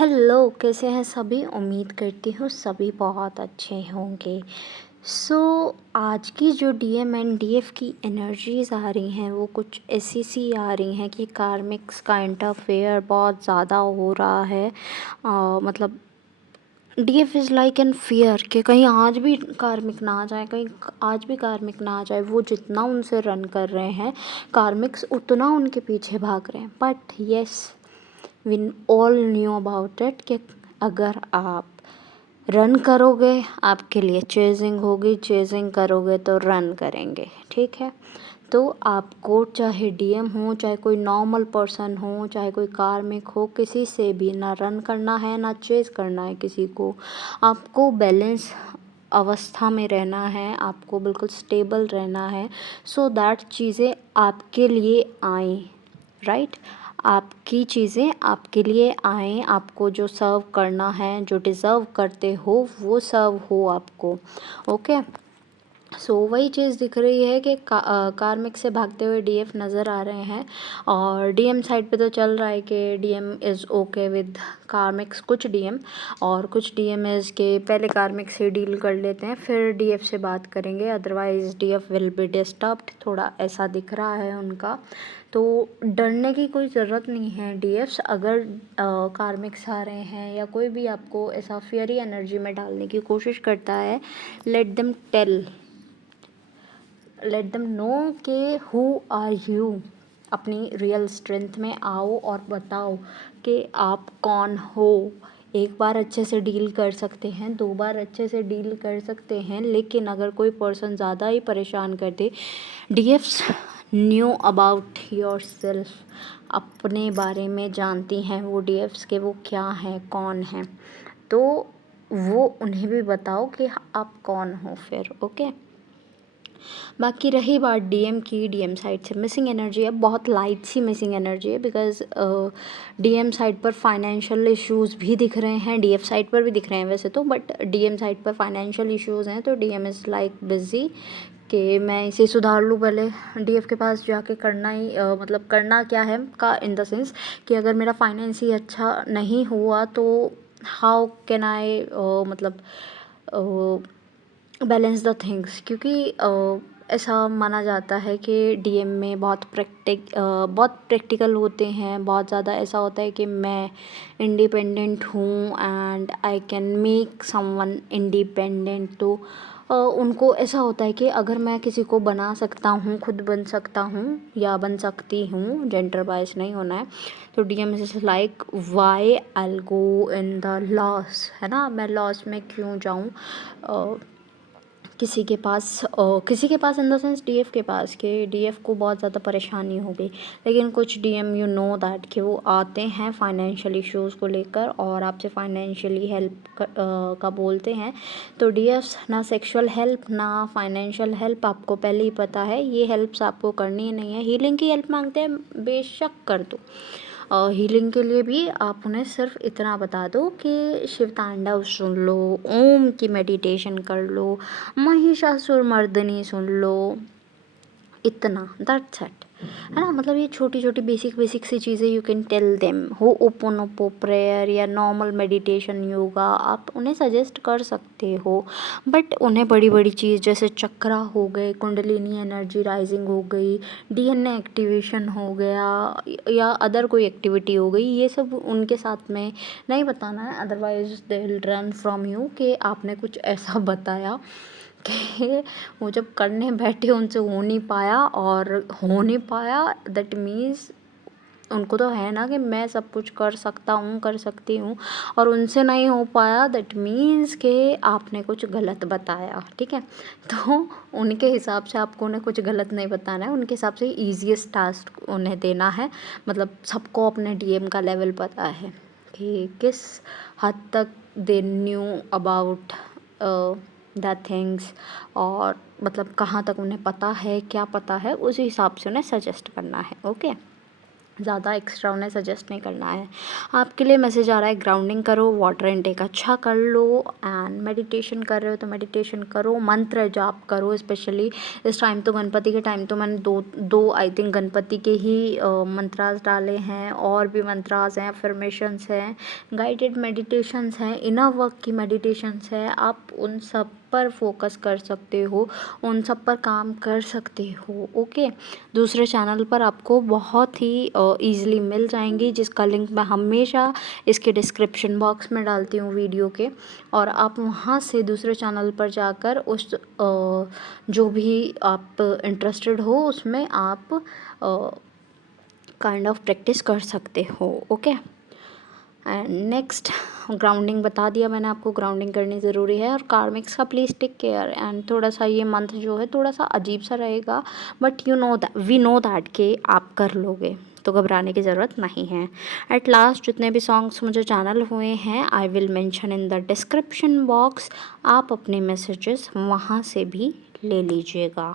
Hello, कैसे हैं सभी? उम्मीद करती हूँ सभी बहुत अच्छे होंगे। सो आज की जो डीएम एंड डीएफ की एनर्जीज़ आ रही हैं वो कुछ ऐसी सी आ रही हैं कि कार्मिक्स का इंटरफेयर बहुत ज़्यादा हो रहा है। मतलब DF is like an fear कि कहीं आज भी कार्मिक ना आ जाए, कहीं आज भी कार्मिक ना आ जाए। वो जितना उनसे रन कर रहे हैं, कार्मिक्स उतना उनके पीछे भाग रहे हैं। But yes, we all knew about it कि अगर आप रन करोगे आपके लिए चेजिंग होगी, चेजिंग करोगे तो रन करेंगे। ठीक है, तो आपको चाहे डीएम हो, चाहे कोई नॉर्मल पर्सन हो, चाहे कोई कार्मिक हो, किसी से भी ना रन करना है ना चेज करना है किसी को। आपको बैलेंस अवस्था में रहना है, आपको बिल्कुल स्टेबल रहना है सो दैट चीज़ें आपके लिए आएँ, राइट। आपकी चीज़ें आपके लिए आएँ, आपको जो सर्व करना है, जो डिज़र्व करते हो वो सर्व हो आपको। ओके, सो वही चीज़ दिख रही है कि कार्मिक से भागते हुए डीएफ नज़र आ रहे हैं। और डीएम साइड पे तो चल रहा है कि DM is okay with karmics, कुछ डीएम, और कुछ डीएम इज़ के पहले कार्मिक से डील कर लेते हैं फिर डीएफ से बात करेंगे, otherwise DF will be disturbed, थोड़ा ऐसा दिख रहा है उनका। तो डरने की कोई ज़रूरत नहीं है। डीएफ्स अगर कार्मिक्स आ रहे हैं या कोई भी आपको ऐसा फियरी एनर्जी में डालने की कोशिश करता है, लेट देम नो कि हु आर यू। अपनी रियल स्ट्रेंथ में आओ और बताओ कि आप कौन हो। एक बार अच्छे से डील कर सकते हैं, 2 बार अच्छे से डील कर सकते हैं, लेकिन अगर कोई पर्सन ज़्यादा ही परेशान कर दे, डीएफ्स न्यू अबाउट योर सेल्फ, अपने बारे में जानती हैं वो डीएफ्स के वो क्या हैं, कौन हैं। तो वो उन्हें भी बताओ कि आप कौन हो फिर। ओके, बाकी रही बात डीएम की, डीएम साइड से मिसिंग एनर्जी है, बहुत लाइट सी मिसिंग एनर्जी है। बिकॉज डीएम साइड पर फाइनेंशियल इश्यूज़ भी दिख रहे हैं, डीएफ साइड पर भी दिख रहे हैं वैसे तो, बट डीएम साइड पर फाइनेंशियल इश्यूज़ हैं तो डीएम इज़ लाइक बिजी कि मैं इसे सुधार लूँ पहले। डीएफ के पास जाके करना ही मतलब करना क्या है का इन द सेंस कि अगर मेरा फाइनेंस ही अच्छा नहीं हुआ तो हाउ कैन आई मतलब बैलेंस द थिंग्स। क्योंकि ऐसा माना जाता है कि डीएम में बहुत प्रैक्टिकल होते हैं, बहुत ज़्यादा ऐसा होता है कि मैं इंडिपेंडेंट हूँ and I can make someone independent. तो उनको ऐसा होता है कि अगर मैं किसी को बना सकता हूँ, खुद बन सकता हूँ या बन सकती हूँ, जेंडर बायस नहीं होना है, तो DM is like why I go in the loss, है ना, मैं लॉस में क्यों जाऊँ किसी के पास इन द सेंस डीएफ के पास, कि डीएफ को बहुत ज़्यादा परेशानी हो गई। लेकिन कुछ डीएम यू नो दैट कि वो आते हैं फाइनेंशियल इश्यूज़ को लेकर और आपसे फाइनेंशियली हेल्प का बोलते हैं। तो डीएफ्स ना सेक्सुअल हेल्प ना फाइनेंशियल हेल्प, आपको पहले ही पता है ये हेल्प्स आपको करनी ही नहीं है। हीलिंग की हेल्प मांगते हैं, बेशक कर दो। हीलिंग के लिए भी आप उन्हें सिर्फ इतना बता दो कि शिव तांडव सुन लो, ओम की मेडिटेशन कर लो, महिषासुर मर्दिनी सुन लो, इतना, दैट्स इट, है ना। मतलब ये छोटी छोटी बेसिक सी चीज़ें यू कैन टेल देम। हो ओपोनोपो प्रेयर या नॉर्मल मेडिटेशन योगा आप उन्हें सजेस्ट कर सकते हो। बट उन्हें बड़ी बड़ी चीज़ जैसे चक्रा हो गए, कुंडलिनी एनर्जी राइजिंग हो गई, डीएनए एक्टिवेशन हो गया या अदर कोई एक्टिविटी हो गई, ये सब उनके साथ में नहीं बताना है, otherwise they will run from you कि आपने कुछ ऐसा बताया कि वो जब करने बैठे उनसे हो नहीं पाया। और हो नहीं पाया दैट मीन्स उनको तो है ना कि मैं सब कुछ कर सकता हूँ, कर सकती हूँ, और उनसे नहीं हो पाया दैट मीन्स कि आपने कुछ गलत बताया। ठीक है, तो उनके हिसाब से आपको उन्हें कुछ गलत नहीं बताना है, उनके हिसाब से ईजीएस्ट टास्क उन्हें देना है। मतलब सबको अपने डीएम का लेवल पता है कि किस हद तक they knew about the things, और मतलब कहाँ तक उन्हें पता है, क्या पता है, उसी हिसाब से उन्हें सजेस्ट करना है। ओके, ज़्यादा एक्स्ट्रा उन्हें सजेस्ट नहीं करना है। आपके लिए मैसेज आ रहा है ग्राउंडिंग करो, वाटर इनटेक अच्छा कर लो एंड मेडिटेशन कर रहे हो तो मेडिटेशन करो, मंत्र जाप करो। स्पेशली इस टाइम तो गणपति के टाइम तो मैंने दो आई थिंक गणपति के ही मंत्रास डाले हैं, और भी मंत्रास हैं, अफर्मेशंस हैं, गाइडेड मेडिटेशंस हैं, इनर वर्क की मेडिटेशंस है। आप उन सब पर फोकस कर सकते हो, उन सब पर काम कर सकते हो। ओके, दूसरे चैनल पर आपको बहुत ही ईज़िली मिल जाएंगी, जिसका लिंक मैं हमेशा इसके डिस्क्रिप्शन बॉक्स में डालती हूँ वीडियो के, और आप वहाँ से दूसरे चैनल पर जाकर उस जो भी आप इंटरेस्टेड हो उसमें आप काइंड ऑफ प्रैक्टिस कर सकते हो। ओके, एंड नेक्स्ट ग्राउंडिंग बता दिया मैंने आपको, ग्राउंडिंग करनी ज़रूरी है। और कार्मिक्स का प्लीज़ टेक केयर। एंड थोड़ा सा ये मंथ जो है थोड़ा सा अजीब सा रहेगा, but you know that, we know that कि आप कर लोगे, तो घबराने की ज़रूरत नहीं है। एट लास्ट जितने भी सॉन्ग्स मुझे चैनल हुए हैं I will mention in the description box, आप अपने मैसेजेस वहाँ से भी ले लीजिएगा।